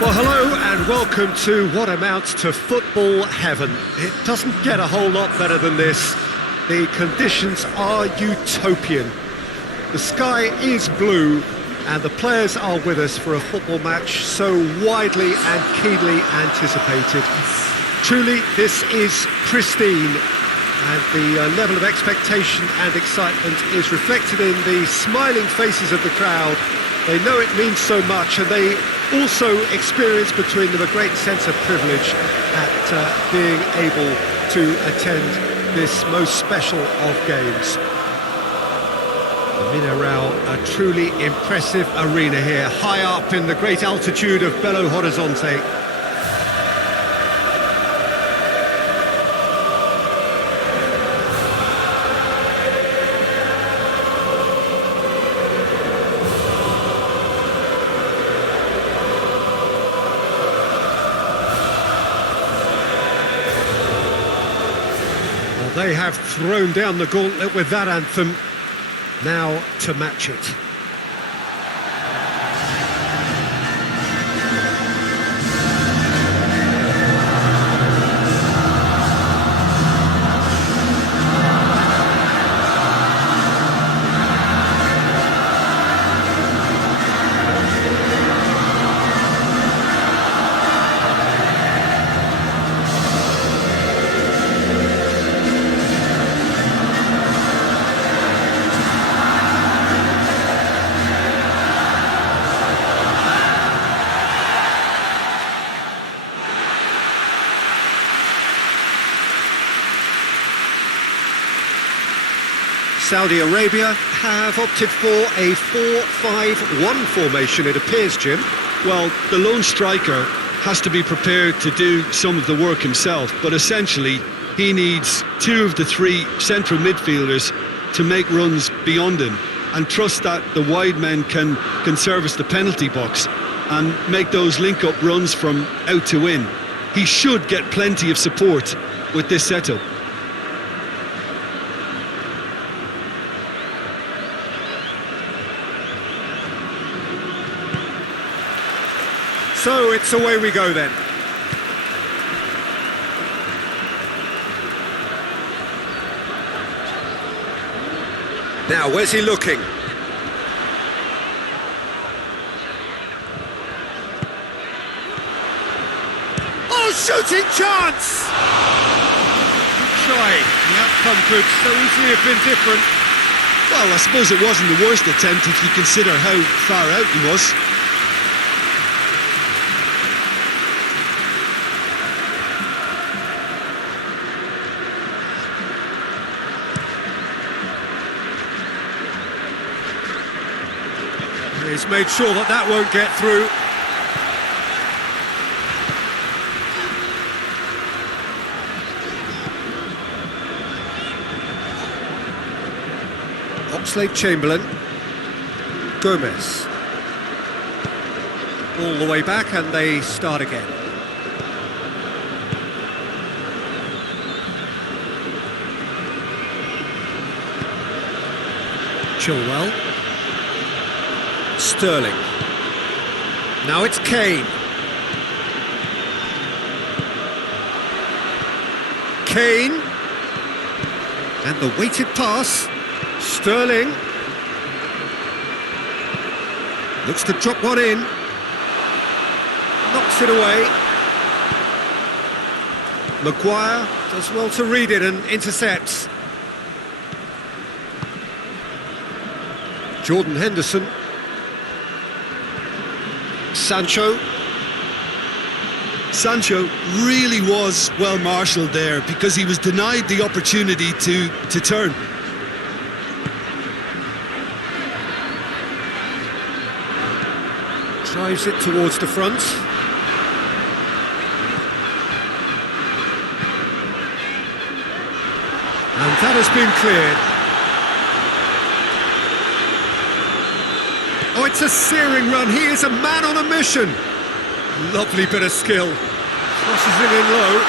Well, hello and welcome to what amounts to football heaven. It doesn't get a whole lot better than this. The conditions are utopian. The sky is blue and the players are with us for a football match so widely and keenly anticipated. Truly, this is pristine, and the level of expectation and excitement is reflected in the smiling faces of the crowd. They know it means so much, and they also experience between them a great sense of privilege at being able to attend this most special of games. The Mineral, a truly impressive arena here, high up in the great altitude of Belo Horizonte. They have thrown down the gauntlet with that anthem. Now to match it. Saudi Arabia have opted for a 4-5-1 formation, it appears, Jim. Well, the lone striker has to be prepared to do some of the work himself, but essentially he needs two of the three central midfielders to make runs beyond him and trust that the wide men can service the penalty box and make those link-up runs from out to in. He should get plenty of support with this setup. So it's away we go then. Now, where's he looking? Oh, shooting chance! Good try. The outcome could so easily have been different. Well, I suppose it wasn't the worst attempt if you consider how far out he was. He's made sure that that won't get through. Oxlade-Chamberlain. Gomez. All the way back and they start again. Chilwell. Sterling. Now it's Kane. Kane. And the weighted pass. Sterling. Looks to drop one in. Knocks it away. Maguire does well to read it and intercepts. Jordan Henderson. Sancho really was well marshalled there because he was denied the opportunity to turn. Drives it towards the front. And that has been cleared. Oh, it's a searing run. He is a man on a mission. Lovely bit of skill. Crosses it in low.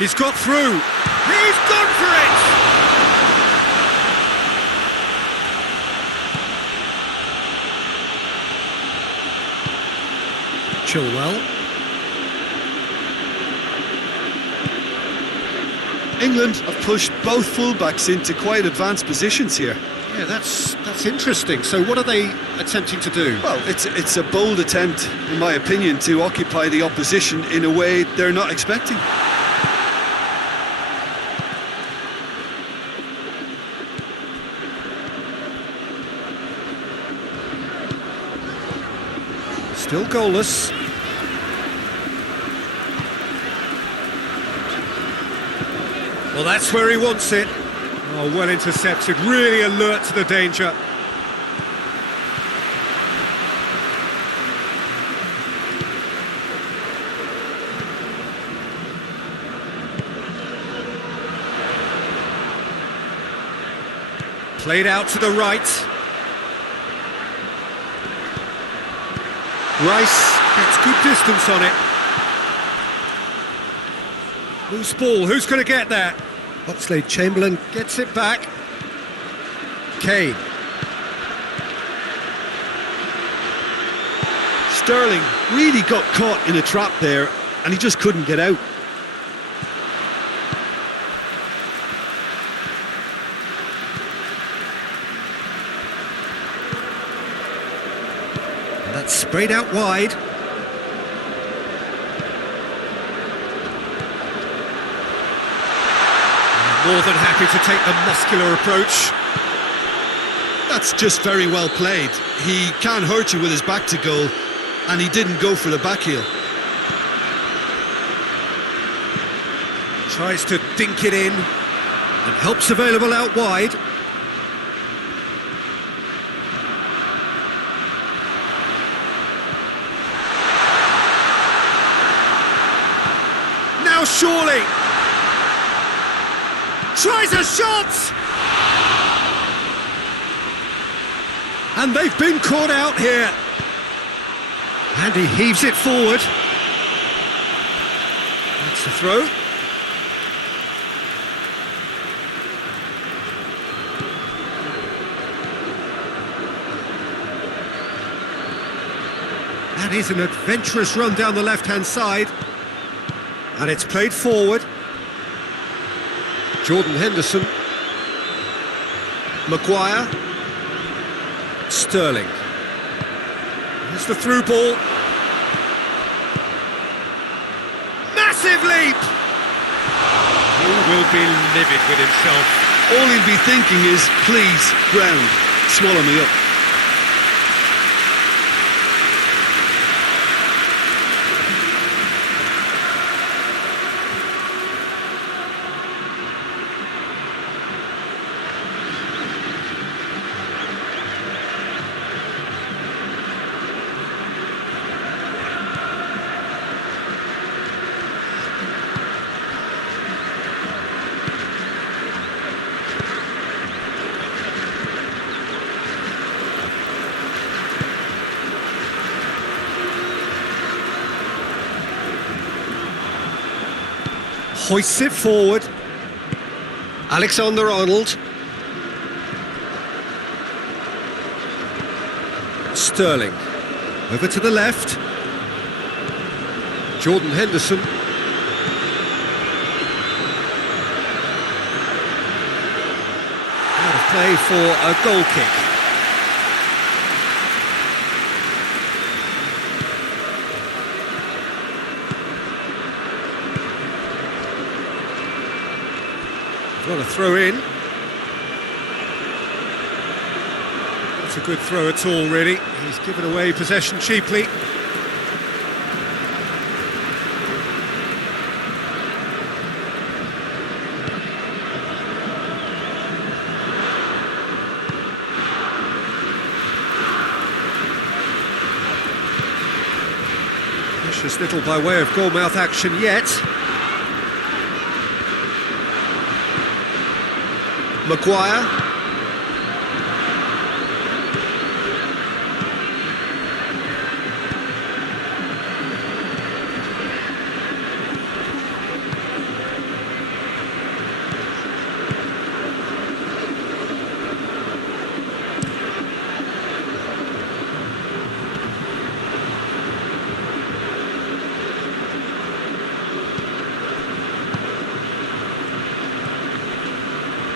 He's got through. He's gone for it! Chilwell. England have pushed both fullbacks into quite advanced positions here. Yeah, that's interesting. So what are they attempting to do? Well, it's a bold attempt, in my opinion, to occupy the opposition in a way they're not expecting. Still goalless. Well, that's where he wants it. Oh, well intercepted, really alert to the danger. Played out to the right. Rice gets good distance on it. Loose ball, who's going to get that? Oxlade-Chamberlain gets it back. Kane. Sterling really got caught in a trap there, and he just couldn't get out. And that's sprayed out wide. More than happy to take the muscular approach. That's just very well played. He can't hurt you with his back to goal, and he didn't go for the back heel. Tries to dink it in, and help's available out wide. Now surely! Tries a shot! And they've been caught out here. And he heaves it forward. That's the throw. That is an adventurous run down the left-hand side. And it's played forward. Jordan Henderson. Maguire. Sterling. Here's the through ball. Massive leap! He will be livid with himself. All he'll be thinking is, please, ground, swallow me up. Hoists it forward. Alexander-Arnold. Sterling. Over to the left. Jordan Henderson. Out of play for a goal kick. Not a throw in. Not a good throw at all, really. He's given away possession cheaply. Precious little by way of goalmouth action yet. Maguire.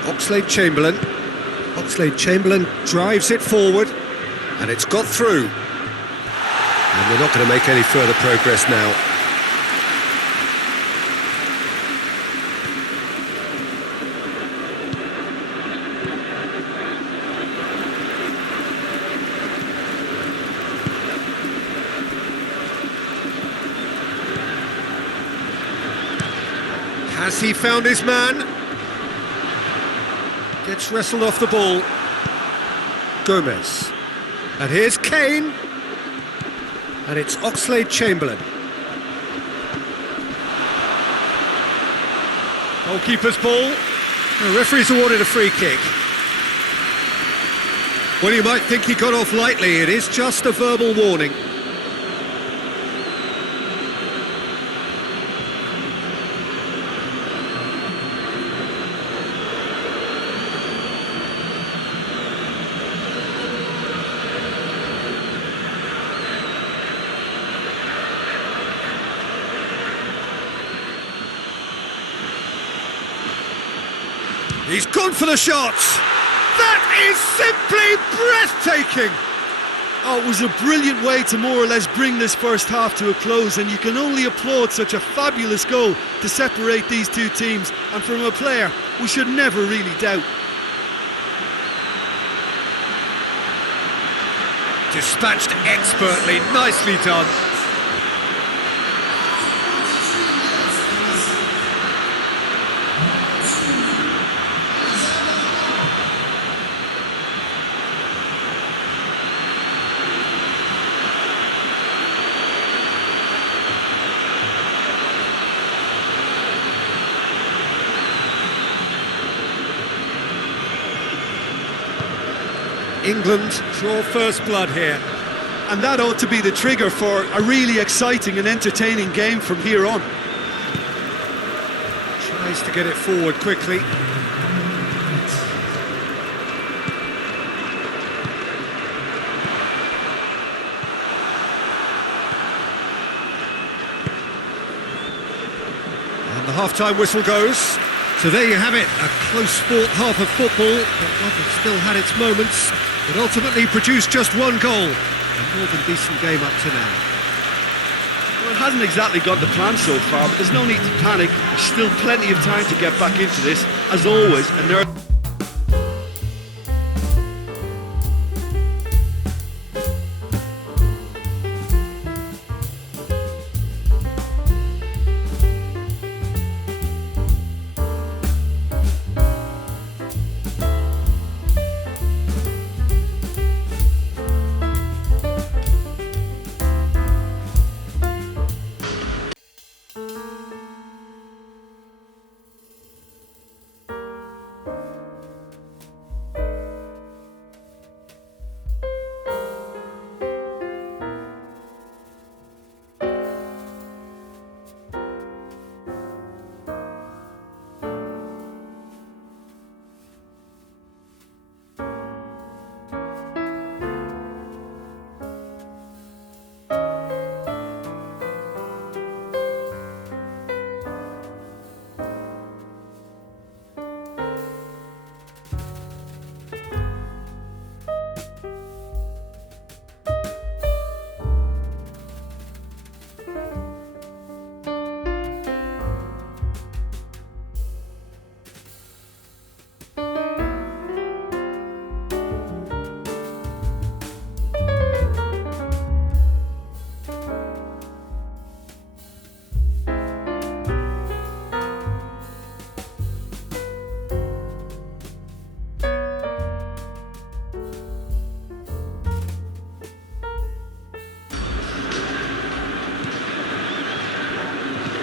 Oxlade-Chamberlain. Oxlade-Chamberlain drives it forward, and it's got through. And they're not going to make any further progress now. Has he found his man? Gets wrestled off the ball. Gomez. And here's Kane. And it's Oxlade-Chamberlain. Goalkeeper's ball. The referee's awarded a free kick. Well, you might think he got off lightly. It is just a verbal warning. He's gone for the shots! That is simply breathtaking! Oh, it was a brilliant way to more or less bring this first half to a close, and you can only applaud such a fabulous goal to separate these two teams, and from a player we should never really doubt. Dispatched expertly, nicely done. England draw first blood here. And that ought to be the trigger for a really exciting and entertaining game from here on. Tries to get it forward quickly. And the half-time whistle goes. So there you have it, a close-fought half of football, but one that still had its moments, but ultimately produced just one goal. A more than decent game up to now. Well, it hasn't exactly got the plan so far, but there's no need to panic. There's still plenty of time to get back into this. As always, and there are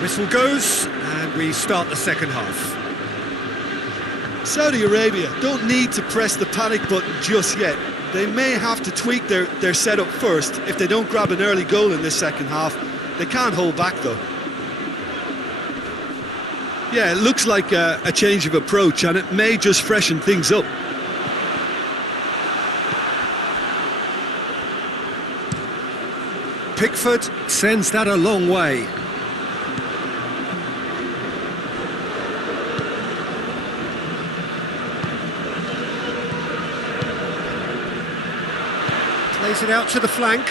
Whistle goes, and we start the second half. Saudi Arabia don't need to press the panic button just yet. They may have to tweak their setup first if they don't grab an early goal in this second half. They can't hold back though. Yeah, it looks like a change of approach, and it may just freshen things up. Pickford sends that a long way. Plays it out to the flank.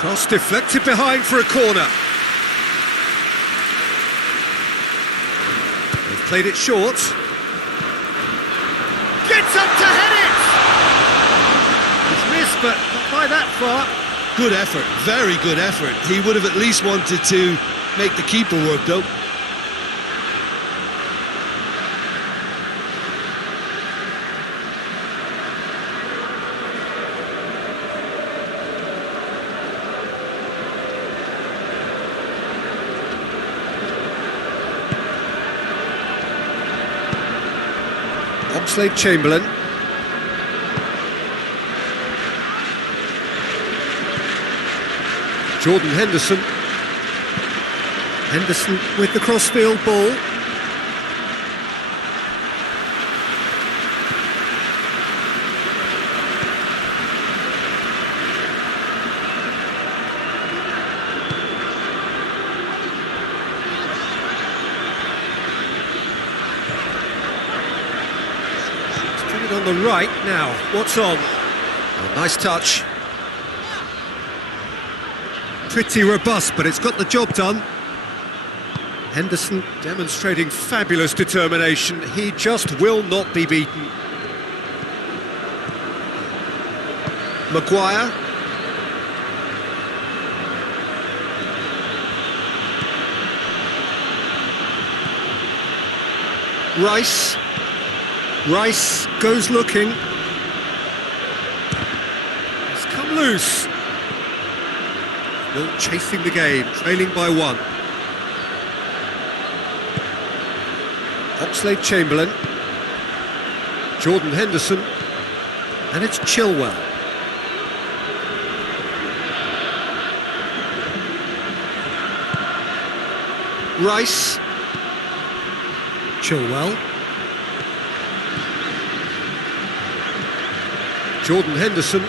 Cross deflected behind for a corner. They've played it short. Gets up to head it! He's missed, but not by that far. Good effort, very good effort. He would have at least wanted to make the keeper work, though. Chamberlain. Jordan Henderson. Henderson with the crossfield ball. On the right now, what's on? Oh, nice touch. Pretty robust, but it's got the job done. Henderson demonstrating fabulous determination. He just will not be beaten. Maguire. Rice. Rice goes looking. It's come loose. Still chasing the game, trailing by 1. Oxlade-Chamberlain. Jordan Henderson. And it's Chilwell. Rice. Chilwell. Jordan Henderson.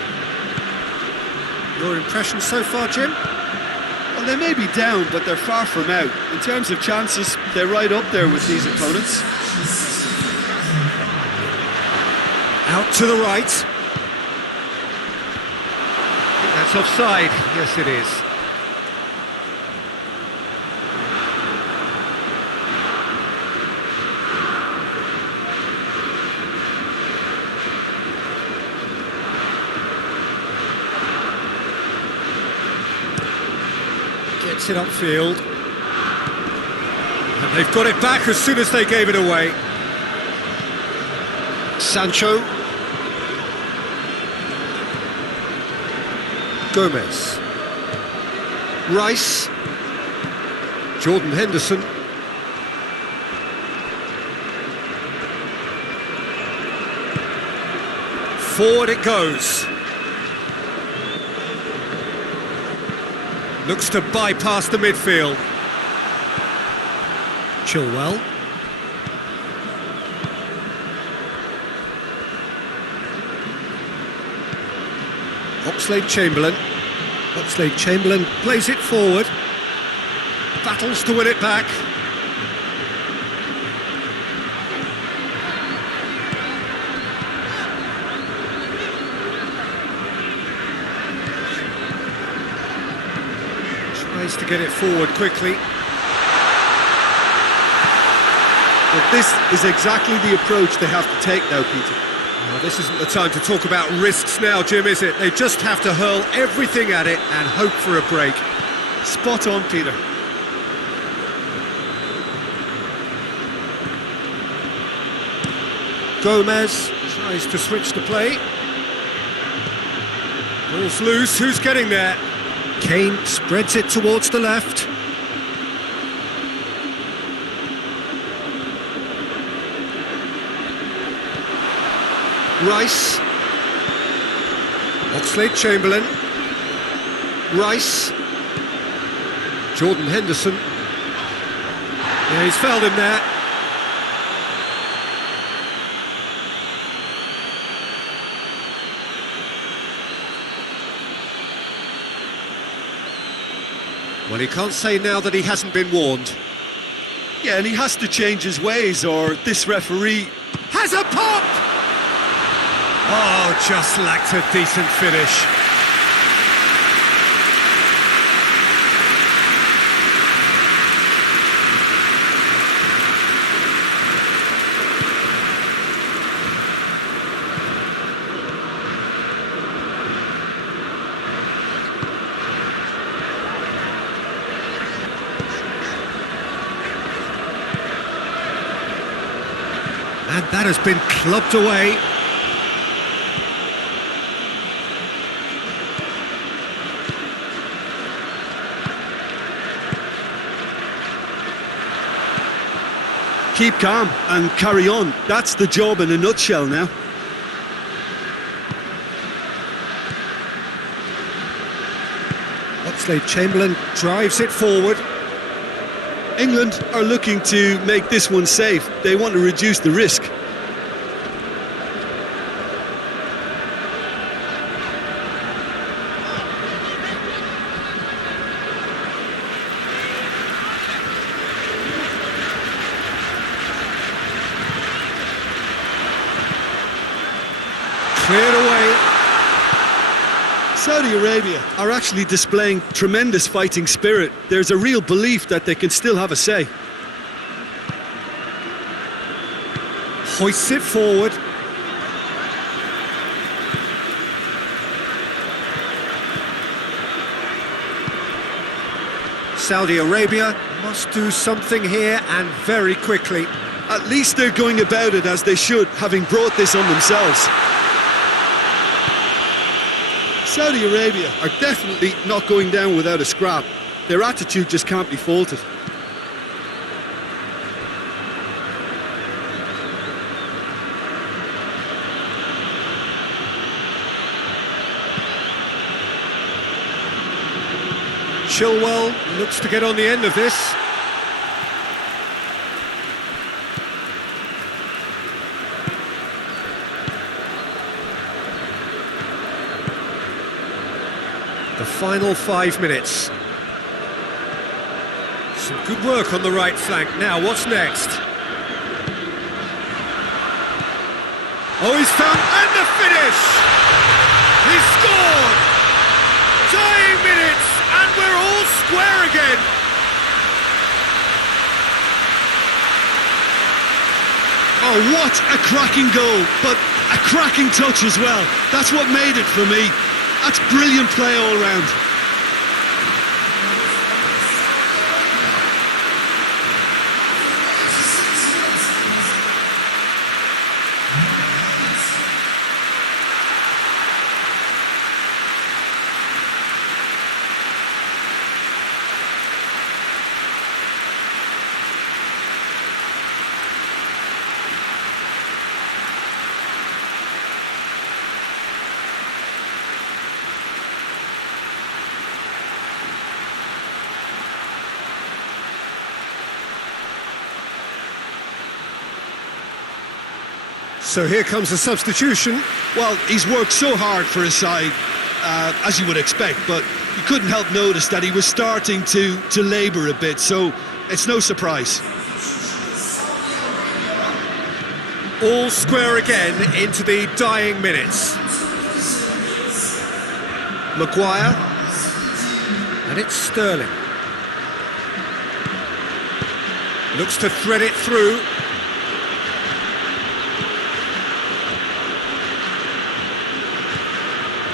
Your impression so far, Jim? Well, they may be down, but they're far from out. In terms of chances, they're right up there with these opponents. Out to the right. I think that's offside. Yes, it is. Gets it upfield. And they've got it back as soon as they gave it away. Sancho. Gomez. Rice. Jordan Henderson. Forward it goes. Looks to bypass the midfield. Chilwell. Oxlade-Chamberlain. Oxlade-Chamberlain plays it forward. Battles to win it back. Tries to get it forward quickly. But this is exactly the approach they have to take now, Peter. Well, this isn't the time to talk about risks now, Jim, is it? They just have to hurl everything at it and hope for a break. Spot on, Peter. Gomez tries to switch the play. Ball's loose, who's getting there? Kane spreads it towards the left. Rice. Oxlade-Chamberlain. Rice. Jordan Henderson. Yeah, he's fouled him there. Well, he can't say now that he hasn't been warned. Yeah, and he has to change his ways, or this referee Has a pop! Oh, just lacked a decent finish. And that has been clubbed away. Keep calm and carry on. That's the job in a nutshell now. Oxlade-Chamberlain drives it forward. England are looking to make this one safe. They want to reduce the risk. Cleared away. Saudi Arabia are actually displaying tremendous fighting spirit. There's a real belief that they can still have a say. Hoists it forward. Saudi Arabia must do something here, and very quickly. At least they're going about it as they should, having brought this on themselves. Saudi Arabia are definitely not going down without a scrap. Their attitude just can't be faulted. Chilwell looks to get on the end of this. The final 5 minutes. Some good work on the right flank. Now, what's next? Oh, he's found, and the finish! He's scored! Dying minutes, and we're all square again! Oh, what a cracking goal, but a cracking touch as well. That's what made it for me. That's brilliant play all round. So here comes a substitution. Well, he's worked so hard for his side, as you would expect, but you couldn't help notice that he was starting to labour a bit, so it's no surprise. All square again into the dying minutes. Maguire, and it's Sterling. Looks to thread it through.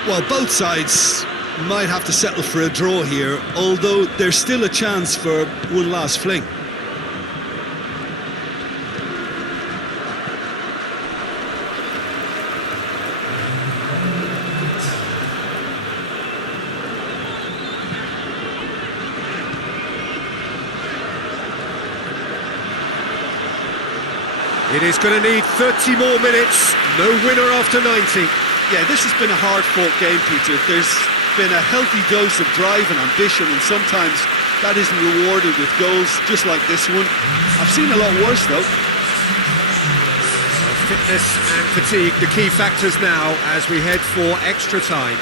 Well, both sides might have to settle for a draw here, although there's still a chance for one last fling. It is going to need 30 more minutes. No winner after 90. Yeah, this has been a hard-fought game, Peter. There's been a healthy dose of drive and ambition, and sometimes that isn't rewarded with goals just like this one. I've seen a lot worse, though. Fitness and fatigue, the key factors now as we head for extra time.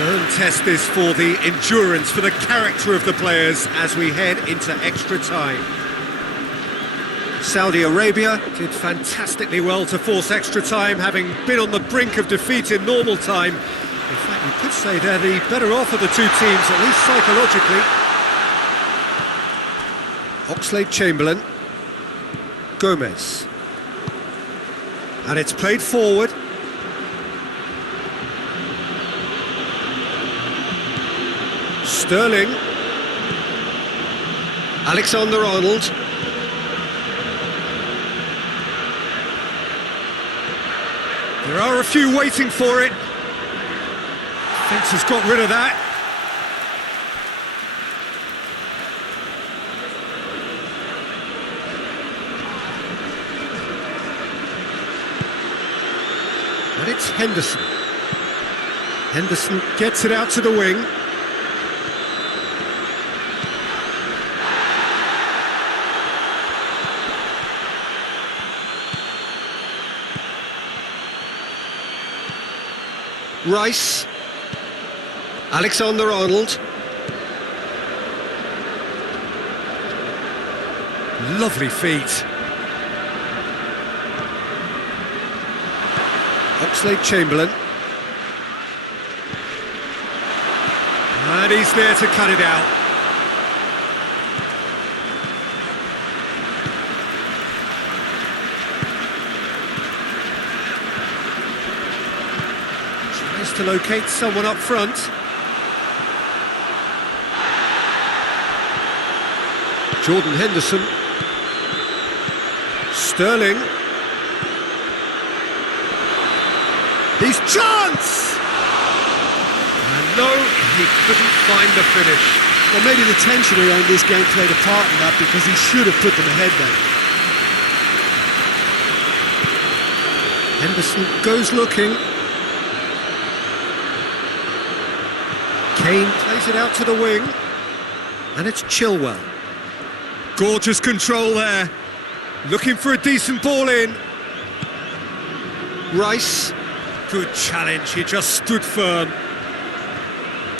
Stern test this for the endurance, for the character of the players as we head into extra time. Saudi Arabia did fantastically well to force extra time, having been on the brink of defeat in normal time. In fact, you could say they're the better off of the two teams, at least psychologically. Oxlade-Chamberlain. Gomez. And it's played forward. Sterling. Alexander-Arnold. There are a few waiting for it. Fence has got rid of that. And it's Henderson. Henderson gets it out to the wing. Rice. Alexander-Arnold. Lovely feet. Oxlade-Chamberlain. And he's there to cut it out. Tries to locate someone up front. Jordan Henderson. Sterling. His chance! And no, he couldn't find the finish. Well, maybe the tension around this game played a part in that, because he should have put them ahead then. Henderson goes looking. Kane plays it out to the wing. And it's Chilwell. Gorgeous control there. Looking for a decent ball in. Rice. Good challenge, he just stood firm.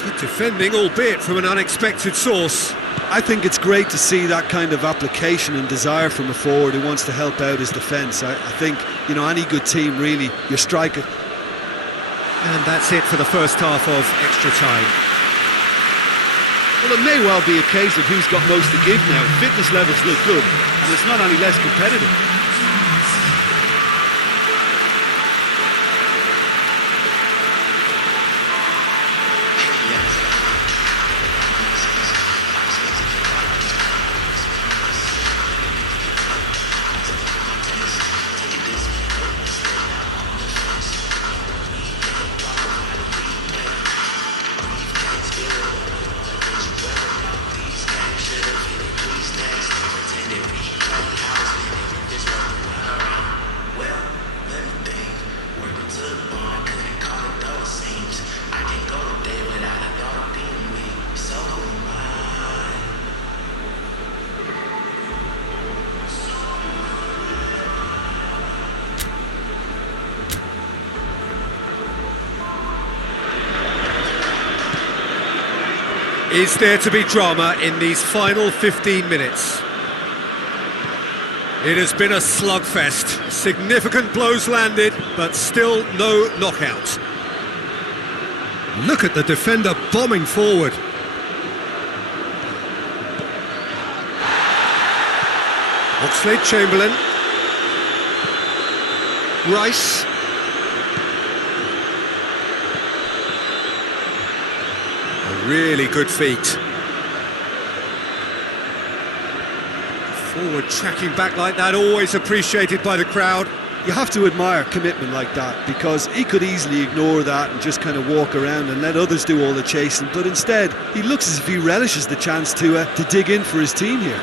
Good defending, albeit from an unexpected source. I think it's great to see that kind of application and desire from a forward who wants to help out his defence. I think, you know, any good team, really, your striker. And that's it for the first half of extra time. Well, it may well be a case of who's got most to give now. Fitness levels look good, and it's not any less competitive. Is there to be drama in these final 15 minutes? It has been a slugfest. Significant blows landed, but still no knockout. Look at the defender bombing forward. Oxlade-Chamberlain. Rice. Really good feet. Forward tracking back like that, always appreciated by the crowd. You have to admire commitment like that, because he could easily ignore that and just kind of walk around and let others do all the chasing, but instead he looks as if he relishes the chance to dig in for his team here.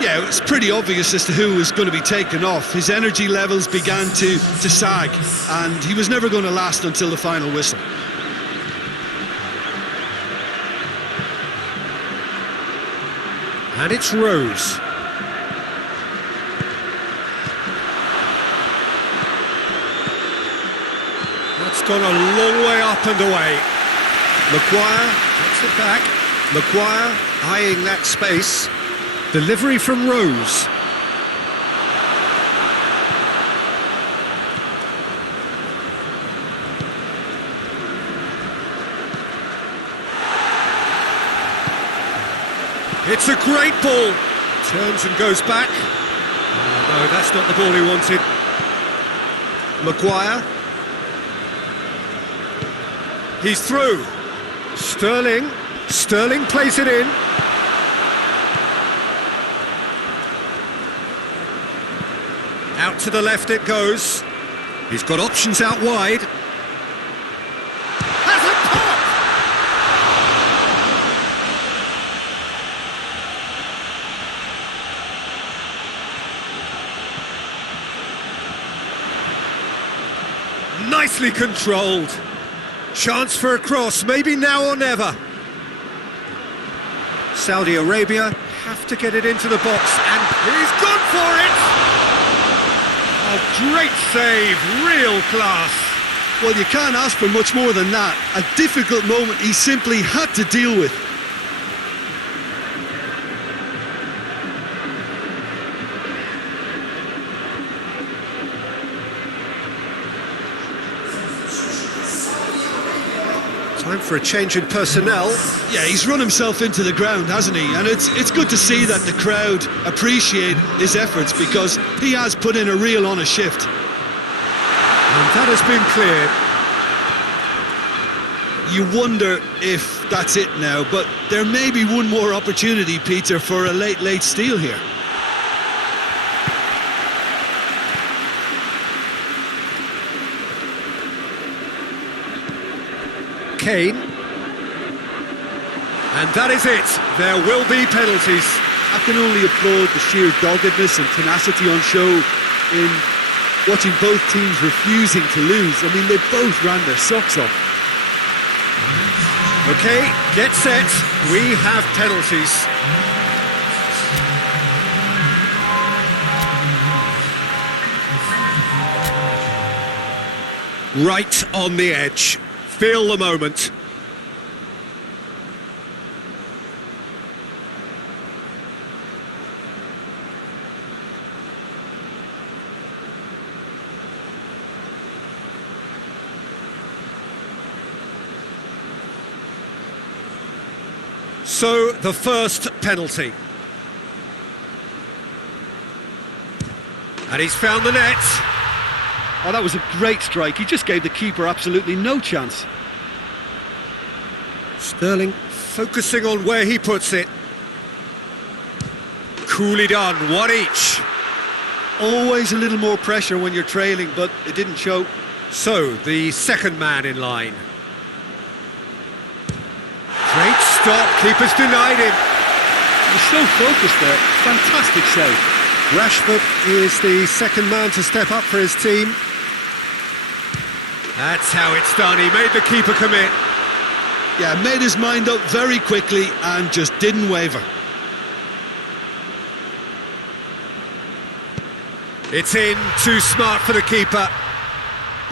Yeah, it's pretty obvious as to who was going to be taken off. His energy levels began to sag, and he was never going to last until the final whistle. And it's Rose. That's gone a long way up and away. Maguire, Gets it back. Maguire eyeing that space. Delivery from Rose. It's a great ball. Turns and goes back. Oh, no, that's not the ball he wanted. Maguire, He's through. Sterling. Sterling plays it in. Out to the left it goes. He's got options out wide. Has a pop! Nicely controlled. Chance for a cross, maybe now or never. Saudi Arabia have to get it into the box, and he's gone for it! Oh, great save, real class. well, you can't ask for much more than that. A difficult moment he simply had to deal with. Time for a change in personnel. Yeah, he's run himself into the ground, hasn't he? And it's good to see that the crowd appreciate his efforts, because he has put in a real honest shift. And that has been cleared. You wonder if that's it now, but there may be one more opportunity, Peter, for a late steal here. Kane. And that is it. There will be penalties. I can only applaud the sheer doggedness and tenacity on show in watching both teams refusing to lose. I mean, they both ran their socks off. Okay, get set. We have penalties. Right on the edge. Feel the moment. So, the first penalty. And he's found the net. Oh, that was a great strike. He just gave the keeper absolutely no chance. Sterling focusing on where he puts it. Coolly done, one each. Always a little more pressure when you're trailing, but it didn't show. So, the second man in line. Great stop, keeper's denied him. He was so focused there. Fantastic save. Rashford is the second man to step up for his team. That's how it's done, he made the keeper commit. Yeah, made his mind up very quickly and just didn't waver. It's in, too smart for the keeper.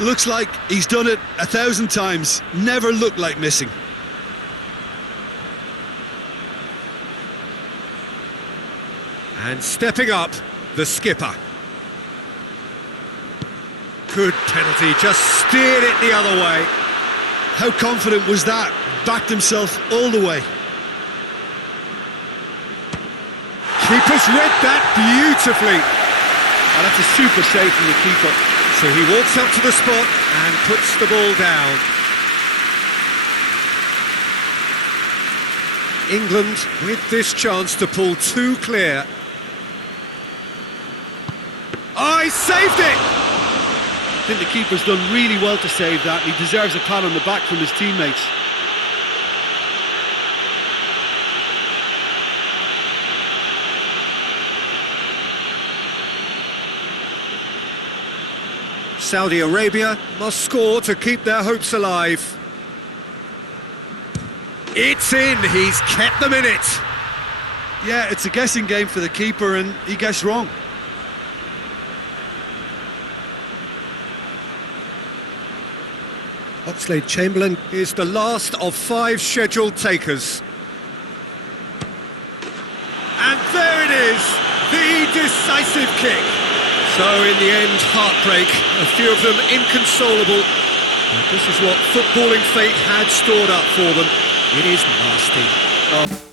Looks like he's done it 1,000 times. Never looked like missing. And stepping up, the skipper. Good penalty, just steered it the other way. How confident was that? Backed himself all the way. Keeper's read that beautifully. Oh, that's a super save from the keeper. So he walks up to the spot and puts the ball down. England with this chance to pull two clear. Oh, he saved it! I think the keeper's done really well to save that. He deserves a pat on the back from his teammates. Saudi Arabia must score to keep their hopes alive. It's in, he's kept them in it. Yeah, it's a guessing game for the keeper, and he guessed wrong. Oxlade-Chamberlain is the last of 5 scheduled takers. And there it is, the decisive kick. So in the end, heartbreak, a few of them inconsolable. But this is what footballing fate had stored up for them. It is nasty. Oh.